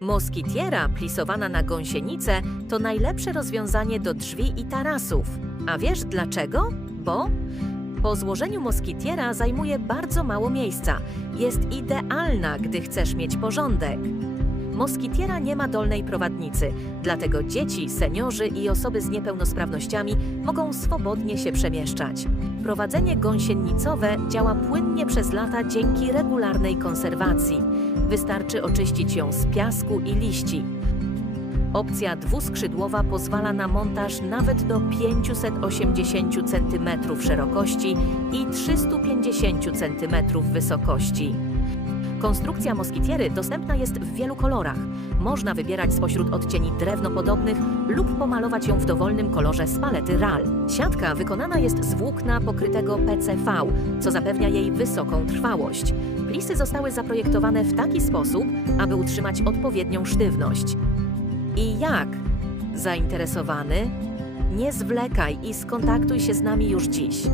Moskitiera plisowana na gąsienicę to najlepsze rozwiązanie do drzwi i tarasów. A wiesz dlaczego? Bo po złożeniu moskitiera zajmuje bardzo mało miejsca. Jest idealna, gdy chcesz mieć porządek. Moskitiera nie ma dolnej prowadnicy, dlatego dzieci, seniorzy i osoby z niepełnosprawnościami mogą swobodnie się przemieszczać. Prowadzenie gąsienicowe działa płynnie przez lata dzięki regularnej konserwacji. Wystarczy oczyścić ją z piasku i liści. Opcja dwuskrzydłowa pozwala na montaż nawet do 580 cm szerokości i 350 cm wysokości. Konstrukcja moskitiery dostępna jest w wielu kolorach. Można wybierać spośród odcieni drewnopodobnych lub pomalować ją w dowolnym kolorze z palety RAL. Siatka wykonana jest z włókna pokrytego PCV, co zapewnia jej wysoką trwałość. Plisy zostały zaprojektowane w taki sposób, aby utrzymać odpowiednią sztywność. I jak? Zainteresowany? Nie zwlekaj i skontaktuj się z nami już dziś.